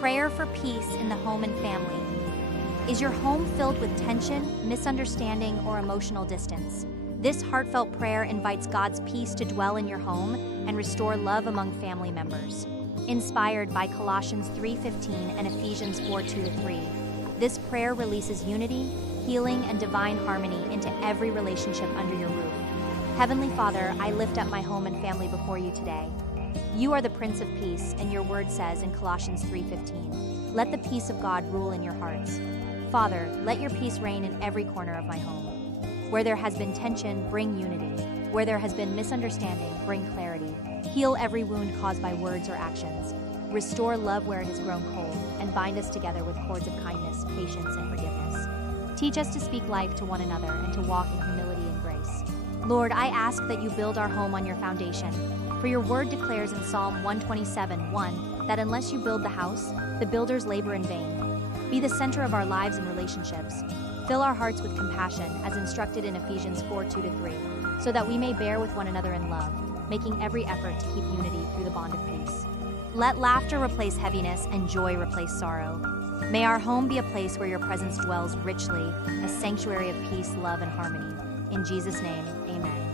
Prayer for peace in the home and family. Is your home filled with tension, misunderstanding, or emotional distance? This heartfelt prayer invites God's peace to dwell in your home and restore love among family members. Inspired by Colossians 3:15 and Ephesians 4:2-3, this prayer releases unity, healing, and divine harmony into every relationship under your roof. Heavenly Father, I lift up my home and family before you today. You are the Prince of Peace, and your word says in Colossians 3:15, "Let the peace of God rule in your hearts." Father, let your peace reign in every corner of my home. Where there has been tension, bring unity. Where there has been misunderstanding, bring clarity. Heal every wound caused by words or actions. Restore love where it has grown cold, and bind us together with cords of kindness, patience, and forgiveness. Teach us to speak life to one another and to walk in humility and grace. Lord, I ask that you build our home on your foundation. For your word declares in Psalm 127:1 that unless you build the house, the builders labor in vain. Be the center of our lives and relationships. Fill our hearts with compassion, as instructed in Ephesians 4:2-3, so that we may bear with one another in love, making every effort to keep unity through the bond of peace. Let laughter replace heaviness and joy replace sorrow. May our home be a place where your presence dwells richly, a sanctuary of peace, love, and harmony. In Jesus' name, amen.